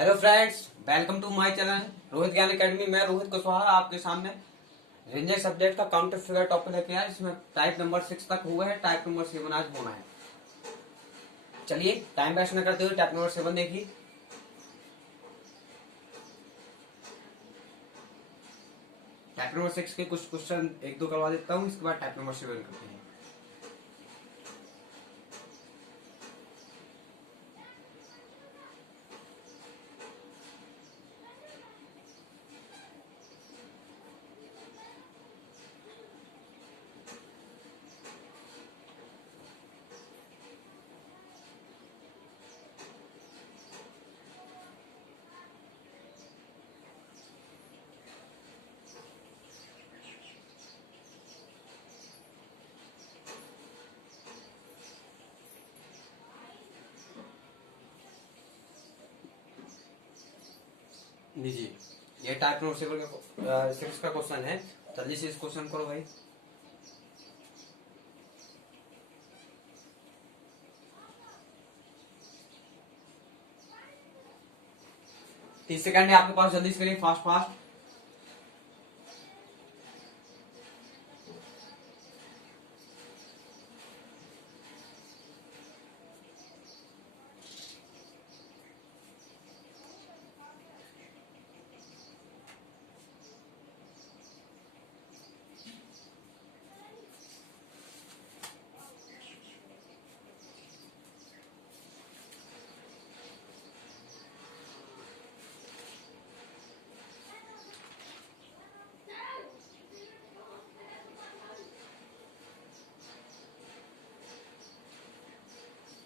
Hello friends, welcome to my channel Rohit Gyan academy. मैं रोहित कुशवाहा आपके सामने रीजनिंग सब्जेक्ट का काउंटर फिगर टॉपिक लेके आया, जिसमें टाइप नंबर 6 तक हुआ है। टाइप नंबर 7 आज होना है। चलिए टाइम वेस्ट न करते हुए टाइप नंबर 7 देखिए। टाइप नंबर 6 के कुछ क्वेश्चन एक दो करवा देता हूँ, इसके बाद टाइप नंबर 7 करते हैं। लीजिए, ये टाइप नंबर 7 का 6 का क्वेश्चन है। जल्दी से इस क्वेश्चन करो भाई। तीस सेकंड है आपके पास, जल्दी से करिए, फास्ट फास्ट।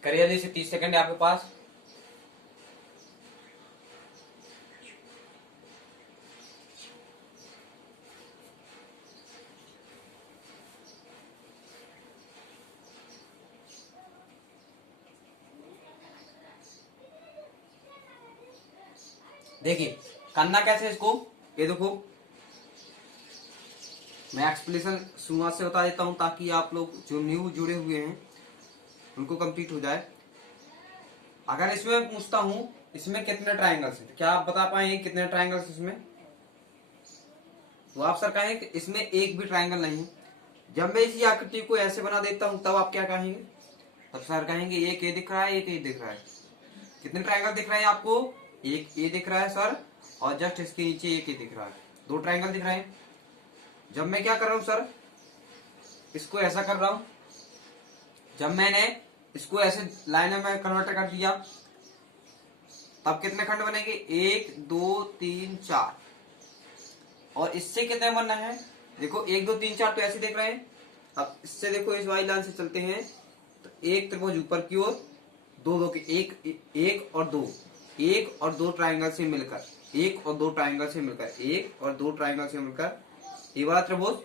करिए जल्दी से, 30 सेकंड है आपके पास। देखिए करना कैसे इसको, ये देखो मैं एक्सप्लेनेशन शुरुआत से बता देता हूं ताकि आप लोग जो न्यू जुड़े हुए हैं उनको कंप्लीट हो जाए। अगर इसमें पूछता हूं इसमें कितने ट्रायंगल्स हैं, क्या आप बता पाएंगे कितने ट्रायंगल्स इसमें? तो आप सर कहेंगे कि इसमें एक भी ट्रायंगल नहीं है। जब मैं इसी आकृति को ऐसे बना देता हूं तब आप क्या कहेंगे? तब सर कहेंगे एक ए दिख रहा है, एक ए दिख रहा है। कितने ट्रायंगल दिख रहे हैं आपको? एक ए दिख रहा है सर, और जस्ट इसके नीचे एक ए दिख रहा है। दो ट्रायंगल दिख रहे हैं। जब मैं क्या कर रहा हूं सर, इसको ऐसा कर रहा हूं, जब मैंने इसको ऐसे लाइन में कन्वर्ट कर दिया तब कितने खंड बनेंगे? 1 2 3 4। और इससे कितने बनना है? देखो 1 2 3 4 तो ऐसे देख रहे हैं। अब इससे देखो, इस वाली लाइन से चलते हैं तो एक त्रिभुज ऊपर की ओर, दो दो के एक और दो, एक और दो ट्राइंगल से मिलकर, एक और दो ट्राइंगल से मिलकर, एक और दो ट्राइंगल से मिलकर ये वाला त्रिभुज,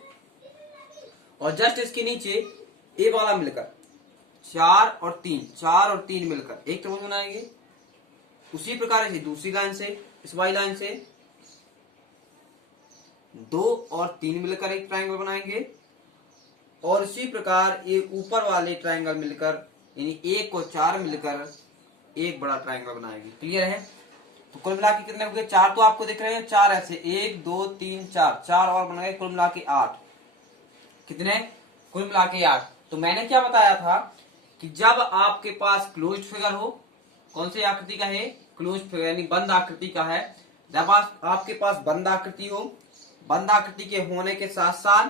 और जस्ट इसके नीचे ए वाला मिलकर 4 और 3, 4 और 3 मिलकर एक त्रिभुज बनाएंगे। उसी प्रकार से दूसरी लाइन से, इस वाली लाइन से 2 और 3 मिलकर एक ट्राइंगल बनाएंगे। और इसी प्रकार ये ऊपर वाले ट्राइंगल मिलकर, यानी 1 और 4 मिलकर एक बड़ा ट्राइंगल बनाएंगे। क्लियर है? तो कुल मिला के कितने हो गए? 4 तो आपको दिख रहे हैं, 4 ऐसे 1 2 3 4, 4 और बन गए, कुल मिला के 8। कितने? कुल मिला के 8। तो मैंने क्या बताया था कि जब आपके पास क्लोज्ड फिगर हो, कौन सी आकृति का है? क्लोज्ड फिगर यानी बंद आकृति का है। जब आपके पास बंद आकृति हो, बंद आकृति के होने के साथ साथ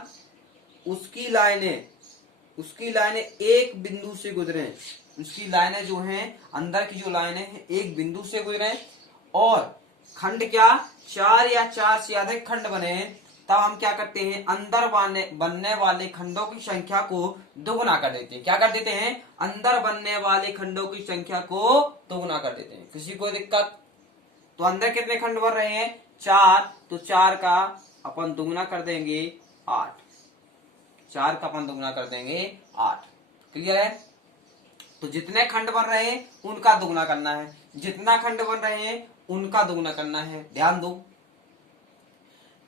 उसकी लाइनें एक बिंदु से गुजरे, उसकी लाइनें जो हैं अंदर की जो लाइनें हैं एक बिंदु से गुजरे, और खंड क्या 4 या 4 से अधिक खंड बने, तब हम क्या करते हैं? अंदर बनने वाले खंडों की संख्या को दोगुना कर देते हैं। क्या कर देते हैं? अंदर बनने वाले खंडों की संख्या को दोगुना कर देते हैं। किसी को दिक्कत? तो अंदर कितने खंड बन रहे हैं? 4, तो 4 का अपन दोगुना कर देंगे 8, 4 का अपन दोगुना कर देंगे 8। क्लियर है? तो जितने खंड बन रहे हैं उनका दोगुना करना है, जितना खंड बन रहे हैं उनका दोगुना करना है। ध्यान दो,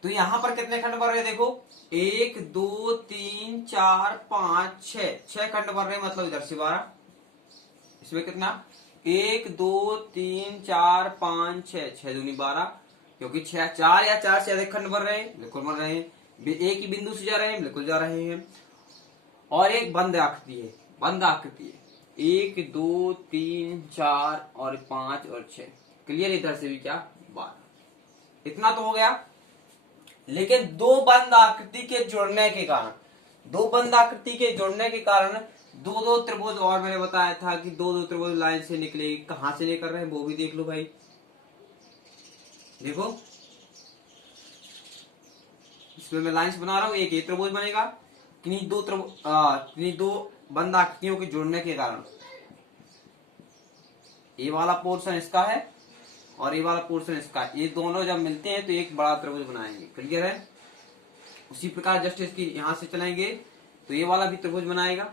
तो यहां पर कितने खंड बन रहे हैं? देखो 1 2 3 4 5 6, 6 खंड बन रहे हैं, मतलब इधर से 12, इसमें कितना 1 2 3 4 5 6, 6 दूनी 12, क्योंकि 4 या 4 से अधिक खंड बन रहे हैं, बिल्कुल बन रहे हैं। एक ही बिंदु से जा रहे हैं, बिल्कुल जा रहे हैं। और एक बंद आकृति है, बंद आकृति है। 1 2 3 4 और 5 और 6, क्लियर। इधर से भी क्या 12, इतना तो हो गया। लेकिन दो बंद आकृति के जुड़ने के कारण, दो बंद आकृति के जुड़ने के कारण दो दो त्रिभुज, और मैंने बताया था कि दो दो त्रिभुज लाइन से निकलेगी। कहां से लेकर रहे हैं वो भी देख लो भाई। देखो इसमें मैं लाइंस बना रहा हूं, एक ये त्रिभुज बनेगा, किन्हीं दो त्रिभुज, किन्हीं दो बंद आकृतियों के जुड़ने के कारण ये वाला पोर्शन इसका है और ये वाला पोर्शन इसका है। ये दोनों जब मिलते हैं तो एक बड़ा त्रिभुज बनाएंगे, क्लियर है। उसी प्रकार जस्ट इसकी यहां से चलेंगे तो ये वाला भी त्रिभुज बनाएगा।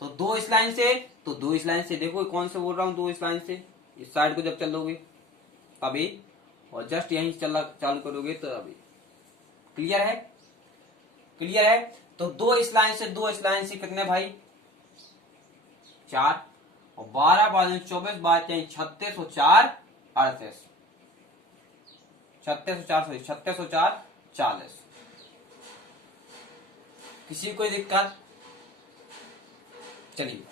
तो दो इस लाइन से, तो दो इस लाइन से, देखो कौन से बोल रहा हूं, दो इस लाइन से। इस साइड को जब चलोगे अभी, और जस्ट यहीं चालू करोगे तो अभी, क्लियर है, क्लियर है। तो दो इस लाइन से, दो इस लाइन से कितने भाई 4, और 12 बाजू 24 बाजते 36 और 4 38, 36 और 4 40। किसी कोई दिक्कत? चलिए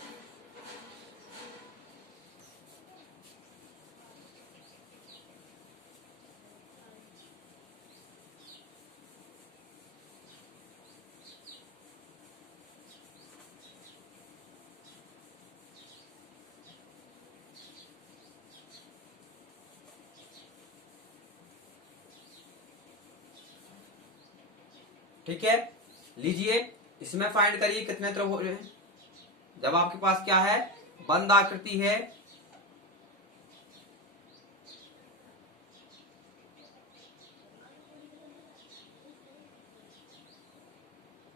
ठीक है, लीजिए इसमें फाइंड करिए कितने त्रिभुज हैं। जब आपके पास क्या है, बंद आकृति है,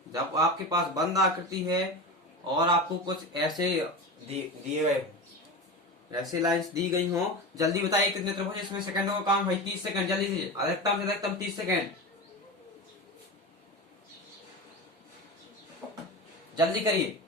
जब आपके पास बंद आकृति है और आपको कुछ ऐसे दिए गए, ऐसे लाइंस दी गई हो, जल्दी बताइए कितने त्रिभुज। इसमें सेकंडों का काम भाई 30 सेकंड, जल्दी से, अधिकतम से अधिकतम 30 सेकंड, जल्दी करिए।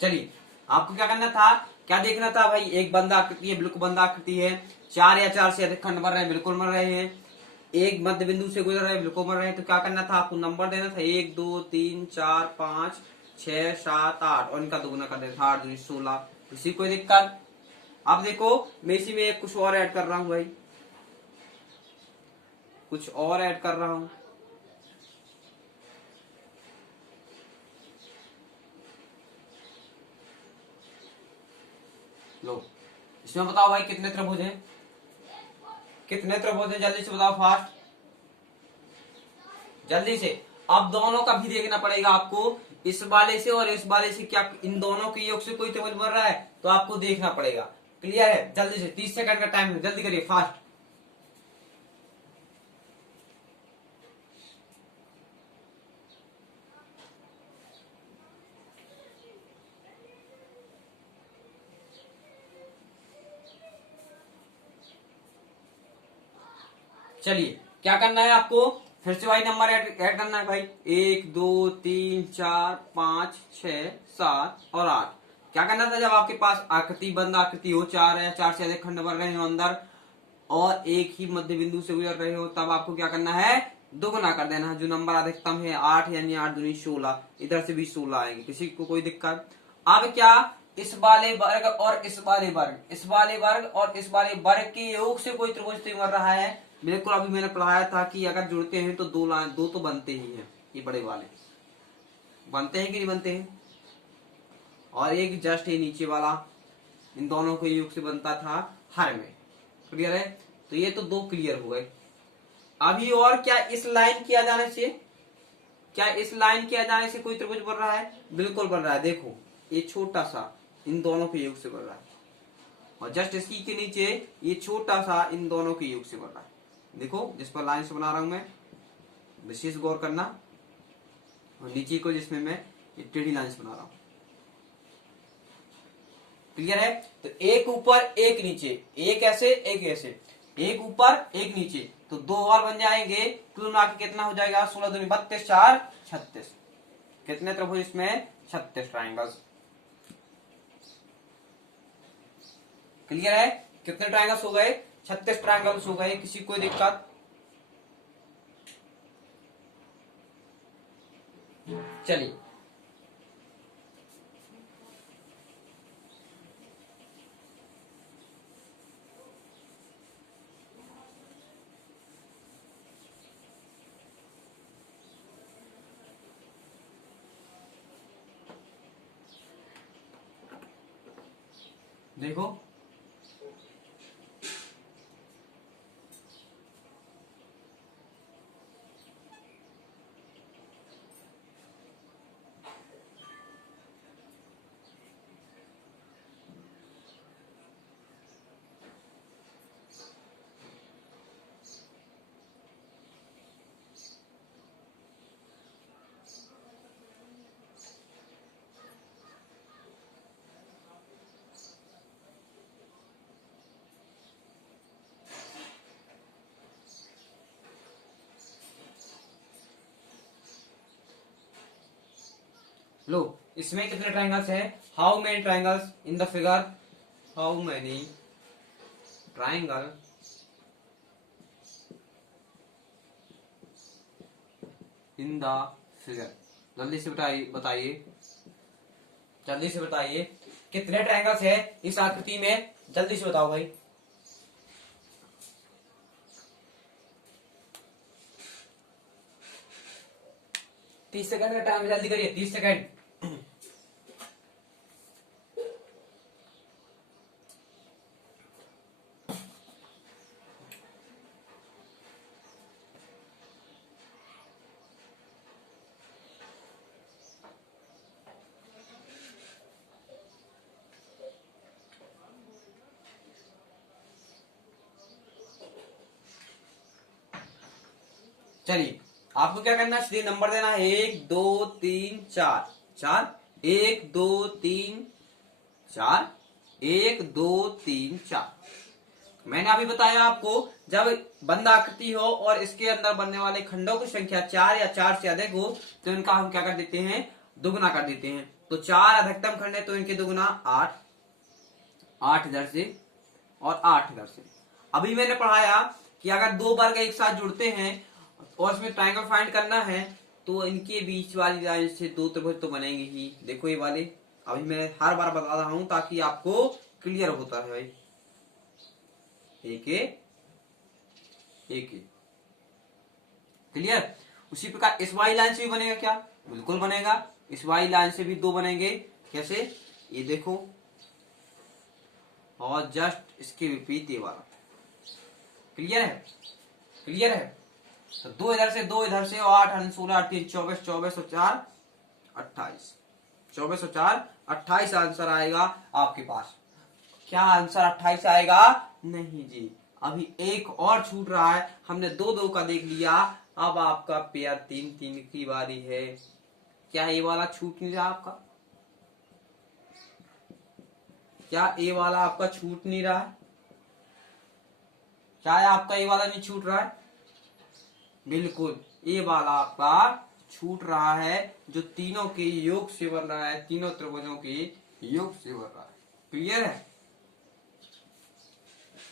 चलिए आपको क्या करना था, क्या देखना था भाई, एक बंद आकृति है, बिल्कुल बंद आकृति है, 4 या 4 से अधिक खंड बन रहे हैं, बिल्कुल बन रहे हैं, एक मध्य बिंदु से गुजर रहे हैं, बिल्कुल बन रहे हैं। तो क्या करना था, आपको नंबर देना था 1 2 3 4 5 6 7 8, और इनका दोगुना कर देना था 8 2 16। किसी कोई दिक्कत? अब देखो मैं इसी में एक कुछ और ऐड कर रहा हूं भाई, कुछ और ऐड कर रहा हूं। लो इसमें बताओ भाई कितने त्रिभुज हैं, कितने त्रिभुज हैं, जल्दी से बताओ, फास्ट, जल्दी से। अब दोनों का भी देखना पड़ेगा आपको, इस वाले से और इस वाले से क्या इन दोनों के योग से कोई त्रिभुज बन रहा है, तो आपको देखना पड़ेगा, क्लियर है। जल्दी से 30 सेकंड का टाइम है, जल्दी करिए, फास्ट। चलिए क्या करना है आपको, फिर से वही नंबर ऐड करना है भाई, 1 2 3 4 5 6 7 और 8। क्या करना था, जब आपके पास आकृति बंद आकृति हो, 4 या 4 से अधिक खंड बन रहे हो अंदर, और एक ही मध्य बिंदु से गुजर रहे हो, तब आपको क्या करना है, दोगुना कर देना है। जो नंबर अधिकतम है 8, यानी 8 दूनी 16, इधर से भी 16 आएंगे, किसी को कोई दिक्कत? अब क्या, इस वाले वर्ग और इस वाले वर्ग, इस वाले वर्ग और इस वाले वर्ग के योग से कोई त्रिभुज तो बन रहा है, बिल्कुल। अभी मैंने पढ़ाया था कि अगर जुड़ते हैं तो दो लाइन, दो तो बनते ही हैं, ये बड़े वाले बनते हैं कि नहीं बनते हैं, और एक जस्ट ये नीचे वाला इन दोनों के योग से बनता था हर में, क्लियर है। तो ये तो दो क्लियर हो गए। अभी और क्या, इस लाइन किया जाने से, क्या इस लाइन किया जाने से कोई त्रिभुज बन रहा है, बिल्कुल बन रहा है। देखो ये छोटा सा इन दोनों के योग से बन रहा है, और जस्ट इसकी के नीचे ये छोटा सा इन दोनों के योग से बन रहा है। देखो जिस पर लाइन से बना रहा हूं मैं, विशेष गौर करना, और नीचे को जिसमें मैं ये टेढ़ी लाइन से बना रहा हूं। क्लियर है? तो एक ऊपर एक नीचे, एक ऐसे एक ऐसे, एक ऊपर एक नीचे, तो दो और बन जाएंगे। कुल मिला के कितना हो जाएगा? 16 दूनी 32, 4 36। कितने त्रिभुज इसमें? 36 ट्राइंगल्स। क्लियर है? कितने ट्राइंगल्स हो गए? 36 ट्राइंगल्स हो गए। किसी कोई दिक्कत? चलिए देखो, लो इसमें कितने ट्राइंगल्स हैं? How many triangles in the figure? How many triangle in the figure? जल्दी से बताइए, बताइए, जल्दी से बताइए, कितने ट्राइंगल्स है इस आकृति में? जल्दी से बताओ भाई। तीस सेकंड का टाइम, जल्दी करिए, 30 सेकंड। चलिए आपको क्या करना है? सीधे नंबर देना है 1 2 3 4 4, 1 2 3 4, 1 2 3 4। मैंने अभी बताया आपको, जब बंद आकृति हो और इसके अंदर बनने वाले खंडों की संख्या 4 या 4 से अधिक हो तो इनका हम क्या कर देते हैं? दुगुना कर देते हैं। तो 4 अधिकतम खंड है तो इनके दुगुना 8, 8 इधर से और 8 इधर से। अभी मैंने पढ़ाया कि अगर दो वर्ग एक साथ जुड़ते हैं और इसमें ट्रायंगल फाइंड करना है तो इनके बीच वाली लाइन से दो त्रिभुज तो बनेंगे ही। देखो ये वाले, अभी मैं हर बार बता रहा हूं ताकि आपको क्लियर होता है भाई। एक एक क्लियर? उसी प्रकार इस वाली लाइन से भी बनेगा क्या? बिल्कुल बनेगा। इस वाली लाइन से भी दो बनेंगे। कैसे? ये देखो, और जस्ट इसके विपरीत ये वाला। क्लियर है? क्लियर है? तो दो इधर से, दो इधर से, और 8 16 8 3 24, 24 और 4 28, 24 और 4 28 आंसर आएगा आपके पास। क्या आंसर 28 आएगा? नहीं जी, अभी एक और छूट रहा है। हमने दो दो का देख लिया, अब आपका पेयर 3 3 की बारी है। क्या ये वाला छूट नहीं रहा आपका? क्या ये वाला आपका छूट नहीं रहा है? क्या आपका ये वाला नहीं छूट रहा है? बिल्कुल, ये वाला आपका छूट रहा है, जो तीनों के योग से बन रहा है, तीनों त्रिभुजों के योग से बन रहा है। क्लियर है?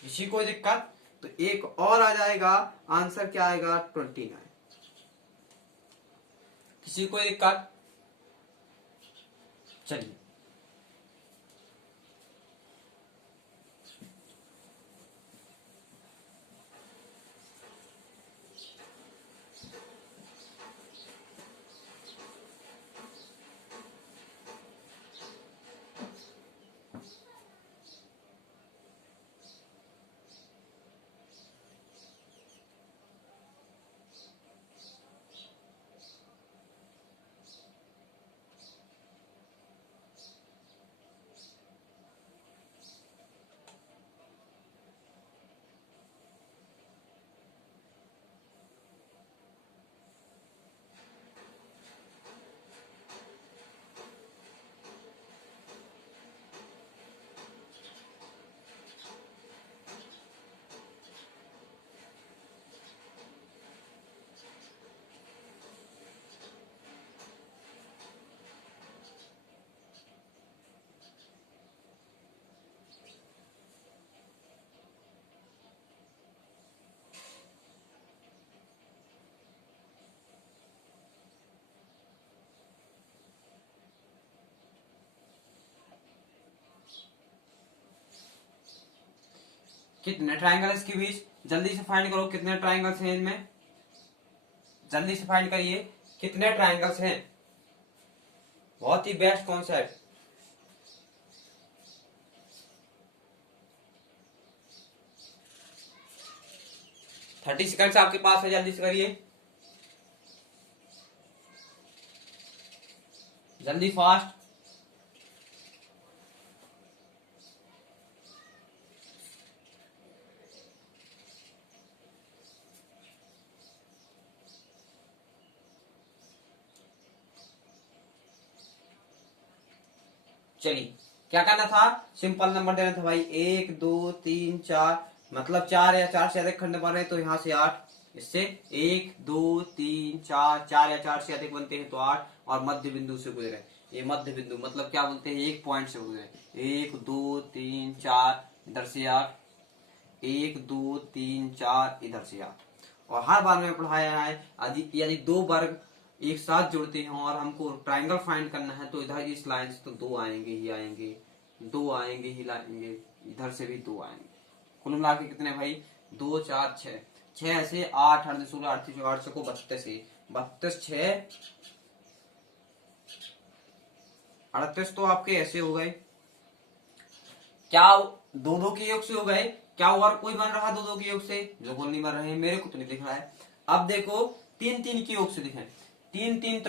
किसी कोई दिक्कत? तो एक और आ जाएगा, आंसर क्या आएगा? 29। किसी कोई दिक्कत? चलिए कितने ट्राइंगल इसके बीच, जल्दी से फाइंड करो कितने ट्राइंगल्स हैं इनमें, जल्दी से फाइंड करिए कितने ट्राइंगल्स हैं। बहुत ही बेस्ट कॉन्सेप्ट। 30 सेकंड आपके पास है, जल्दी से करिए, जल्दी फास्ट। चलिए क्या करना था, सिंपल नंबर देना था भाई, 1 2 3 4, मतलब 4 या 4 से अधिक खंड बन रहे हैं तो यहाँ से 8, इससे 1 2 3 4, 4 या 4 से अधिक बनते हैं तो 8, और मध्य बिंदु से गुजरे, ये मध्य बिंदु मतलब क्या बोलते हैं, एक पॉइंट से गुजरे, 1 2 3 4 इधर से 8, 1 2 3 4 इधर से 8। और हर बार में पढ़ाया है यदि दो वर्ग एक साथ जुड़ते हैं और हमको ट्राइंगल फाइंड करना है तो इधर इस लाइन से तो 2 आएंगे ही आएंगे, 2 आएंगे ही लाएंगे, इधर से भी 2 आएंगे। कुल मिला के कितने भाई, 2 4 6, 6 से 8 8 16 8 8 को 32 है, 32 6 38 तो आपके ऐसे हो गए, क्या दो दो के योग से हो गए, क्या और कोई बन रहा दो दो के योग से, बिल्कुल नहीं बन रहे, मेरे को तो नहीं दिख रहा है। अब देखो 3 3 के योग से दिखे, 3 3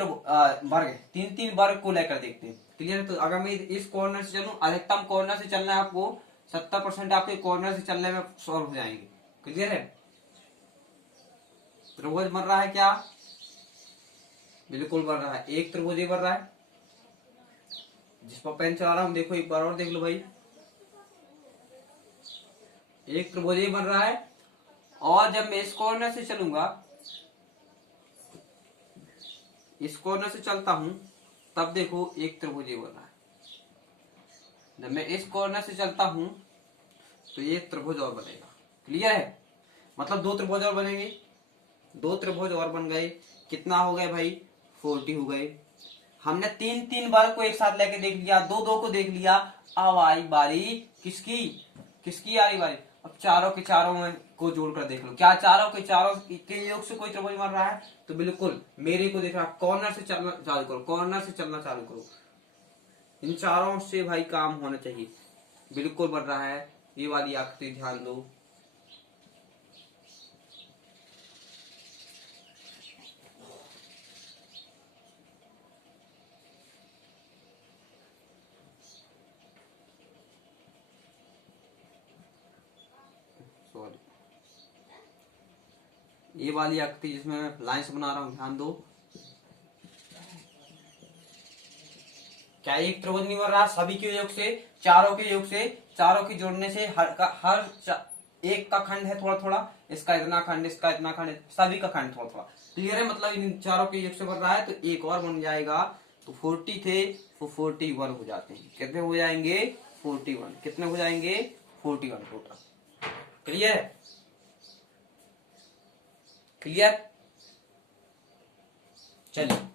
वर्ग, 3 3 वर्ग को लेकर देखते हैं, क्लियर है। तो अगर मैं इस कॉर्नर से चलूं, अधिकतम कॉर्नर से चलना है आपको, 70% आपके कॉर्नर से चलने में सॉल्व हो जाएंगे, क्लियर है। त्रिभुज बन रहा है क्या, बिल्कुल बन रहा है, एक त्रिभुज बन रहा है, जिस पर पेन चला रहा हूं देखो एक बार और देख लो भाई, एक त्रिभुज बन रहा है। और जब मैं इस कॉर्नर से चलूंगा, इस कॉर्नर से चलता हूं, तब देखो एक त्रिभुज बन रहा है। जब मैं इस कॉर्नर से चलता हूं तो एक त्रिभुज और बनेगा, क्लियर है, मतलब 2 त्रिभुज और बनेंगे, 2 त्रिभुज और बन गए, कितना हो गए भाई, 40 हो गए। हमने 3 3 बार को एक साथ लेके देख लिया, 2 2 को देख लिया, अब आई बारी किसकी, किसकी आई बारी, अब चारों के चारों में को जोड़कर देख लो, क्या चारों के चारों के योग से कोई त्रिभुज बन रहा है, तो बिल्कुल मेरे को देख रहा, कॉर्नर से चलना चालू करो, कॉर्नर से चलना चालू करो, इन चारों से भाई काम होना चाहिए, बिल्कुल बन रहा है, ये वाली आकृति ध्यान दो। सॉरी, ये वाली आकृति जिसमें मैं लाइन्स बना रहा हूं ध्यान दो, क्या एक त्रिभुज नहीं बन रहा, सभी के योग से, चारों के योग से, चारों के जोड़ने से एक का खंड है थोड़ा थोड़ा, इसका इतना खंड, इसका इतना खंड, सभी का खंड थोड़ा थोड़ा, क्लियर है, मतलब इन चारों के योग से बन रहा है तो एक और बन जाएगा, तो 40 थे तो 41 हो जाते हैं, कितने हो जाएंगे, 41, कितने हो जाएंगे, 41 टोटल, क्लियर, क्लियर। चलिए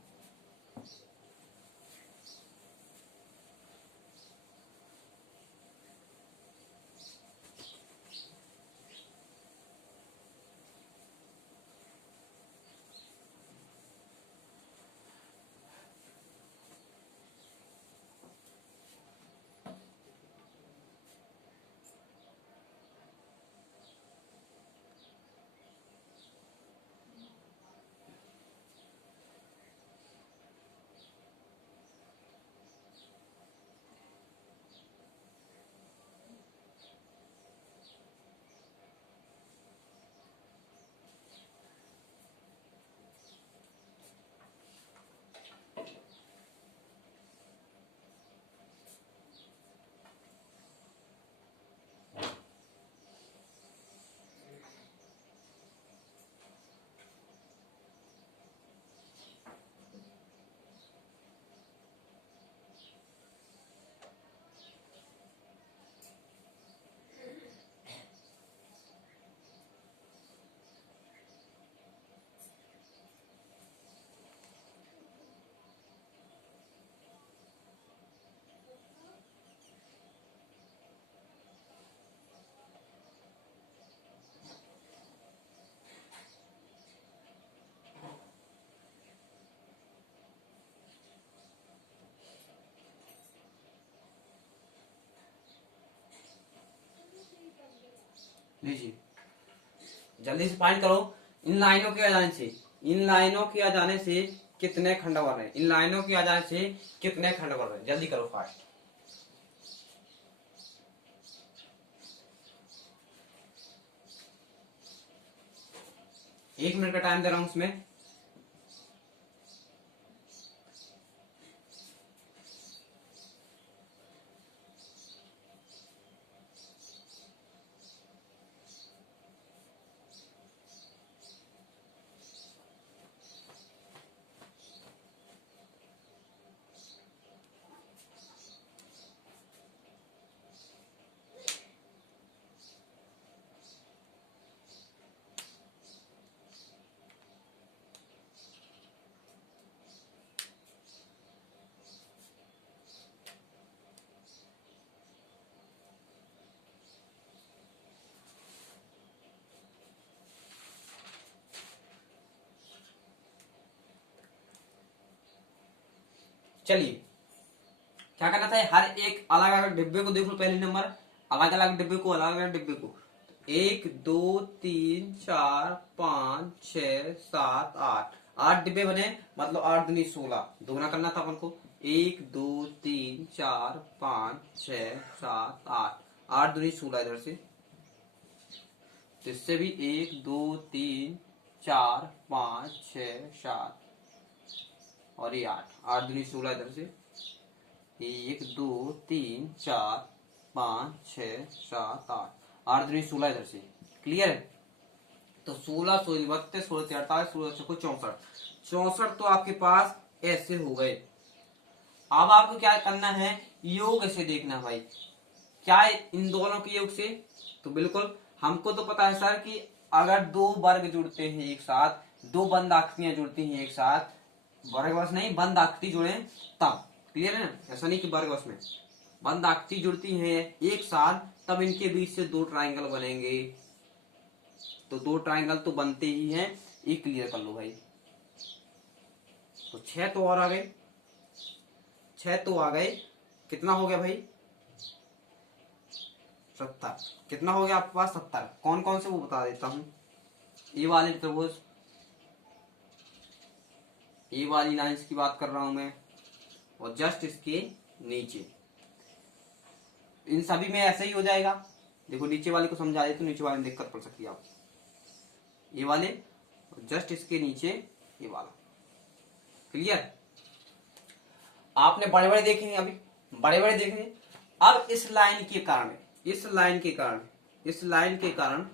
लीजिए जल्दी से फाइंड करो। इन लाइनों के आ जाने से, इन लाइनों के आ जाने से कितने खंड बन रहे हैं, इन लाइनों के आ जाने से कितने खंड बन रहे हैं, जल्दी करो फास्ट। एक मिनट का टाइम दे रहा हूं उसमें। चलिए क्या करना था, हर एक अलग अलग डिब्बे को देख लो, पहले नंबर अलग अलग डिब्बे को, अलग अलग डिब्बे को। 1 2 3 4 5 6 7 8, 8 डिब्बे बने, मतलब 8 दूनी 16, दोगुना करना था अपन को। 1 2 3 4 5 6 7 8, 8 दूनी 16 इधर से, तो इससे भी 1 2 3 4 5 6 7 और ये 8, 8 दूनी 16 इधर से, 1 2 3 4 5 6 7 8, 8 दूनी 16 इधर से। क्लियर है? तो 16 16 32 16 48 16 64, 64 तो आपके पास ऐसे हो गए। अब आपको क्या करना है, योग से देखना भाई, क्या इन दोनों के योग से, तो बिल्कुल हमको तो पता है सर कि अगर दो वर्ग जुड़ते हैं एक साथ, दो बंद आकृतियां जुड़ती हैं एक साथ, वर्गवश नहीं बंद आकृति जुड़े तब, क्लियर है ना, ऐसा नहीं कि वर्गवश में, बंद आकृति जुड़ती हैं एक साथ तब इनके बीच से दो ट्राइंगल बनेंगे। तो दो ट्राइंगल तो बनते ही हैं, ये क्लियर कर लो भाई। तो 6 तो और आ गए, 6 तो आ गए, कितना हो गया भाई, 70। कितना हो गया आपके पास, 70। कौन कौन से वो बता देता हूं, ये वाले त्रिभुज, ये वाली लाइंस की बात कर रहा हूं मैं, और जस्ट इसके नीचे, इन सभी में ऐसा ही हो जाएगा। देखो नीचे वाले को समझा दे तो नीचे वाले में दिक्कत पड़ सकती है आपको, ये वाले जस्ट इसके नीचे ये वाला। क्लियर? आपने बड़े बड़े देखे हैं, अभी बड़े बड़े देखे हैं। अब इस लाइन के कारण, इस लाइन के कारण, इस लाइन के कारण,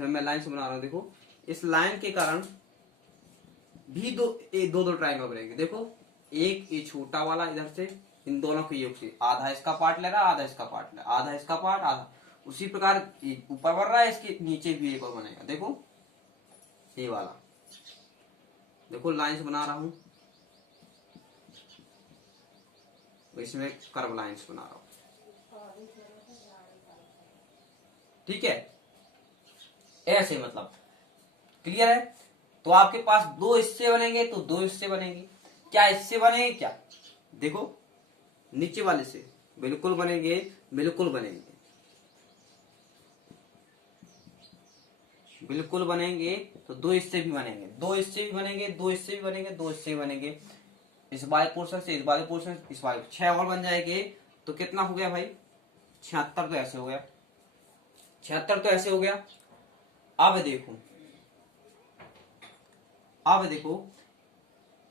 मैं लाइन से बना रहा हूं, देखो इस लाइन के कारण भी दो ट्राइंगल बनेंगे। देखो एक ये छोटा वाला इधर से, इन दोनों के योग से आधा इसका पार्ट ले रहा है, आधा इसका पार्ट ले, आधा इसका पार्ट आधा, उसी प्रकार ऊपर बढ़ रहा है, इसके नीचे भी एक और बनेगा। देखो ये वाला, देखो लाइंस बना रहा हूं, इसमें कर्व लाइंस बना रहा हूं, ठीक है, ऐसे मतलब। क्लियर है? तो आपके पास दो हिस्से बनेंगे तो दो हिस्से बनेंगे, क्या हिस्से बनेंगे, क्या देखो नीचे वाले से बिल्कुल बनेंगे, बिल्कुल बनेंगे, बिल्कुल बनेंगे। तो दो हिस्से भी बनेंगे, दो हिस्से भी बनेंगे, दो हिस्से भी बनेंगे, दो हिस्से भी बनेंगे, इस वाले पोर्शन से इस वाले पोर्शन से इस वाले, 6 और बन जाएंगे। तो कितना हो गया भाई, 76। तो ऐसे हो गया 76, तो ऐसे हो गया। अब देखो, अब देखो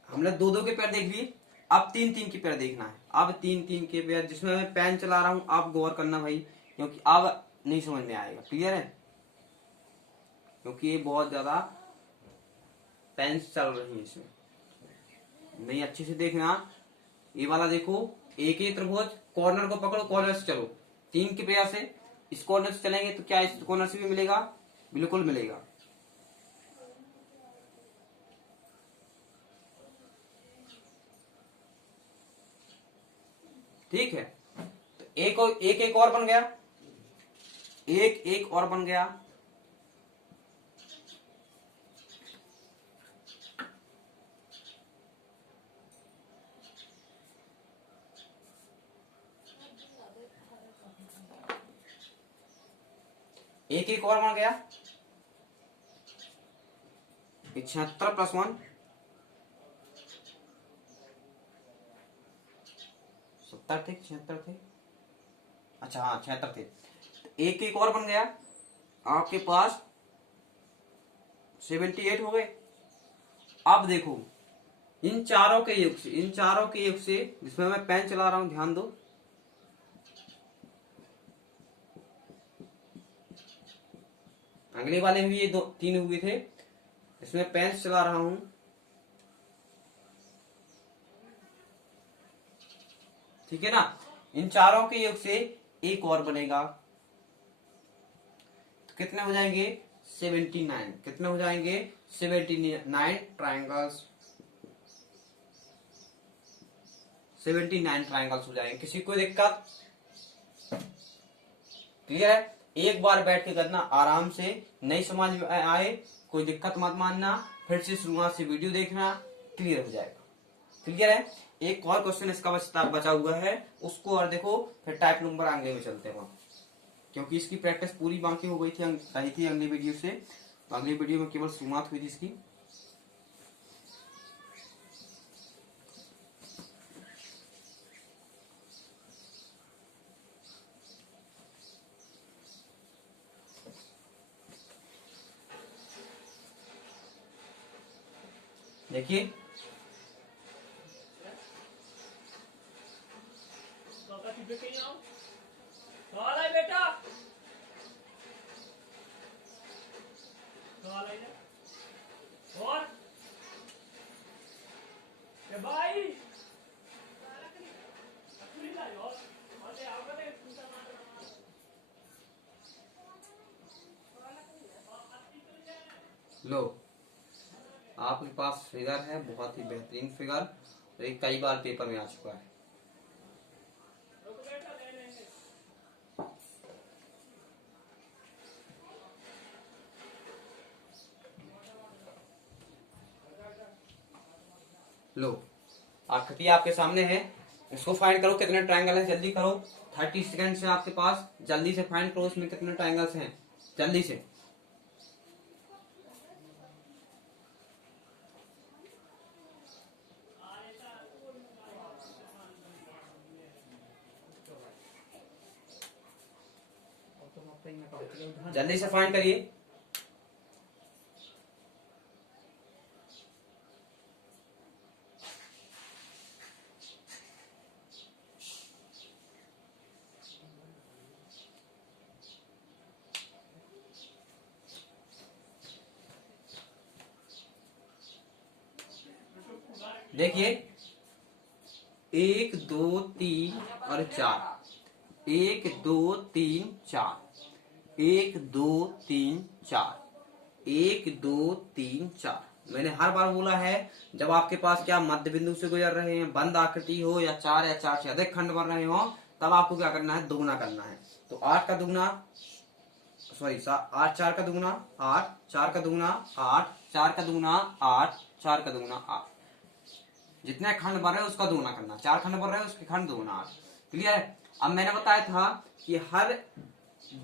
हमने दो दो के पैर देख लिए, अब तीन तीन के पैर देखना है। अब तीन तीन के पैर, जिसमें मैं पेन चला रहा हूं, आप गौर करना भाई, क्योंकि अब नहीं समझ में आएगा। क्लियर है? क्योंकि ये बहुत ज्यादा पेन्स चल रही है इसमें, नहीं अच्छे से देखना। ये वाला देखो, एक ही त्रिभुज, कॉर्नर को पकड़ो, कॉर्नर से चलो, 3 के पैर से इस कॉर्नर से चलेंगे तो क्या इस कॉर्नर से भी मिलेगा, बिल्कुल मिलेगा। ठीक है? तो एक और बन गया, एक और बन गया। एक और बन गया 76 प्लस 1 70 थे, 76 थे, अच्छा हाँ 76 थे। एक और बन गया आपके पास 78 हो गए। अब देखो इन चारों के युग से जिसमें मैं पेन चला रहा हूं, ध्यान दो, अगले वाले भी ये 3 हुए थे, इसमें पेन चला रहा हूं, ठीक है ना। इन चारों के योग से एक और बनेगा, तो कितने हो जाएंगे 79। कितने हो जाएंगे 79 ट्राइंगल्स, 79 ट्राइंगल्स हो जाएंगे। किसी को दिक्कत? क्लियर है? एक बार बैठ के करना आराम से, नहीं समझ में आए कोई दिक्कत मत मानना, फिर से शुरुआत से वीडियो देखना, क्लियर हो जाएगा। क्लियर है? एक और क्वेश्चन इसका बचा हुआ है, उसको और देखो, फिर टाइप नंबर आगे में चलते हैं, क्योंकि इसकी प्रैक्टिस पूरी बाकी हो गई थी रही थी अगली वीडियो से। अगली वीडियो में केवल शुरुआत हुई थी इसकी। देखिए बेटा और भाई लो, आपके पास फिगर है, बहुत ही बेहतरीन फिगर, और एक कई बार पेपर में आ चुका है। लो, आकृति आपके सामने है, इसको फाइंड करो कितने ट्रायंगल है, जल्दी करो, 30 सेकंड से आपके पास, जल्दी से फाइंड करो इसमें कितने ट्रायंगल्स हैं, जल्दी से। जल्दी से फाइंड करिए। देखिए 1 2 3 और 4, 1 2 3 4, 1 2 3 4, 1 2 3 4। मैंने हर बार बोला है, जब आपके पास क्या मध्य बिंदु से गुजर रहे हैं, बंद आकृति हो या 4 से अधिक खंड बन रहे हो, तब आपको क्या करना है, दोगुना करना है। तो 8 का दुगुना, सॉरी 8 4 का दुगुना 8, 4 का दुगुना 8, 4 का दुगुना 8, 4 का दुगुना 8। जितने खंड बन रहे हैं उसका दोगुना करना, 4 खंड बन रहे हैं उसके खंड दोगुना 8। क्लियर है? अब मैंने बताया था कि हर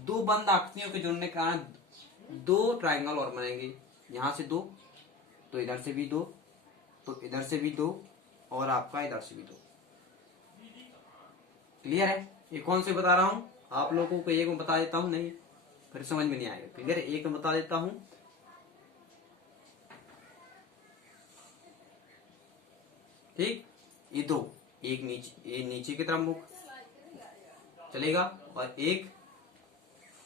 दो बंद आकृतियों के जुड़ने के कारण 2 ट्राइंगल और बनेंगे। यहां से 2, तो इधर से भी 2, तो इधर से भी 2, और आपका इधर से भी 2। क्लियर है? ये कौन से बता रहा हूं आप लोगों को, एक में बता देता हूं, नहीं फिर समझ में नहीं आएगा। क्लियर है? एक में बता देता हूं, ठीक। ये 2, एक नीचे, ये नीचे की तरफ मुख चलेगा और एक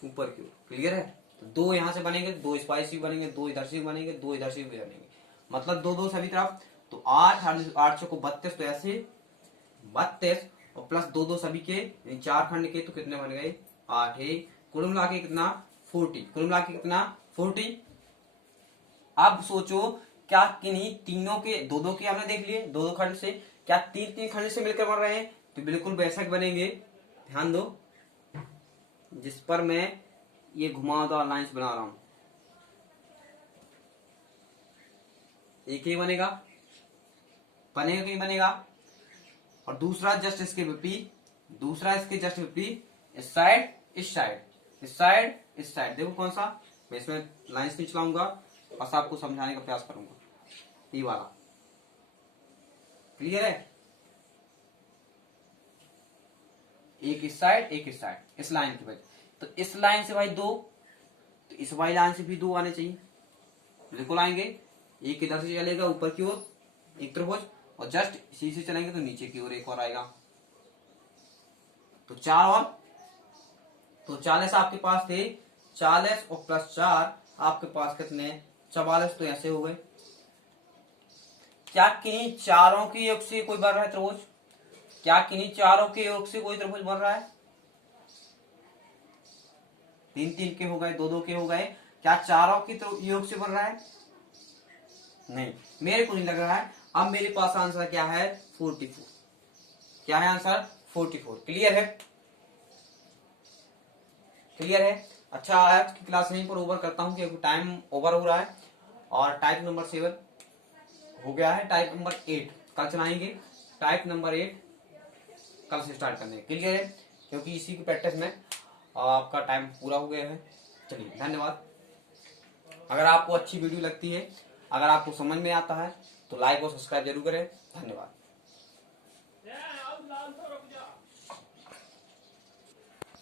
ऊपर की ओर। क्लियर है? तो 2 यहां से बनेंगे, 2 स्पाइसी बनेंगे, 2 इधर से बनेंगे, 2 इधर से भी बनेंगे, मतलब 2 2 सभी तरफ। तो 8 8 को 32, तो ऐसे 32 और प्लस 2 2 सभी के, 4 खंड के, तो कितने बन गए 8 है। कुल मिला के कितना 40, कुल मिला के कितना 40। अब सोचो क्या किन्हीं तीनों के 2 2 के हमने देख लिए, 2 2 खंड से, क्या 3 3 खंड से मिलकर बन रहे हैं? तो बिल्कुल वैसा बनेंगे। ध्यान दो, जिस पर मैं ये घुमावदार लाइंस बना रहा हूं, एक ही बनेगा, बनेगा कि नहीं बनेगा। और दूसरा जस्ट इसके विपरीत, दूसरा इसके जस्ट विपरीत, इस साइड इस साइड, इस साइड इस साइड। देखो कौन सा, मैं इसमें लाइंस नहीं चलाऊंगा, बस आपको समझाने का प्रयास करूंगा। ये वाला क्लियर है? एक इस साइड एक इस साइड, इस लाइन की वजह। तो इस लाइन से भाई 2, तो इस वाली लाइन से भी 2 आने चाहिए। बिल्कुल आएंगे। एक इधर से चलेगा ऊपर की ओर एक त्रिभुज, और जस्ट इसी से चलेंगे तो नीचे की ओर एक और आएगा। तो 4 और, तो 40 आपके पास थे, 40 और प्लस 4 आपके पास कितने, 44। तो ऐसे हो गए। क्या किन्हीं चारों के योग से कोई बन रहा है त्रिभुज? क्या किन्हीं चारों के योग से कोई त्रिभुज बन रहा है? 3 3 के हो गए, 2 2 के हो गए। क्या चारों के योग से बन रहा है? नहीं, मेरे को नहीं लग रहा है। अब मेरे पास आंसर क्या है, 44। क्या है आंसर? 44। क्लियर है? क्लियर है? अच्छा, आज की क्लास यहीं पर ओवर करता हूं क्योंकि टाइम ओवर हो रहा है। और टाइप नंबर 7 हो गया है, टाइप नंबर 8 कल चलाएंगे। टाइप नंबर 8 कल से स्टार्ट करने। क्लियर है? क्योंकि इसी की प्रैक्टिस में आपका टाइम पूरा हो गया है। चलिए, धन्यवाद। अगर आपको अच्छी वीडियो लगती है, अगर आपको समझ में आता है, तो लाइक और सब्सक्राइब जरूर करें। धन्यवाद। लाल थोड़ा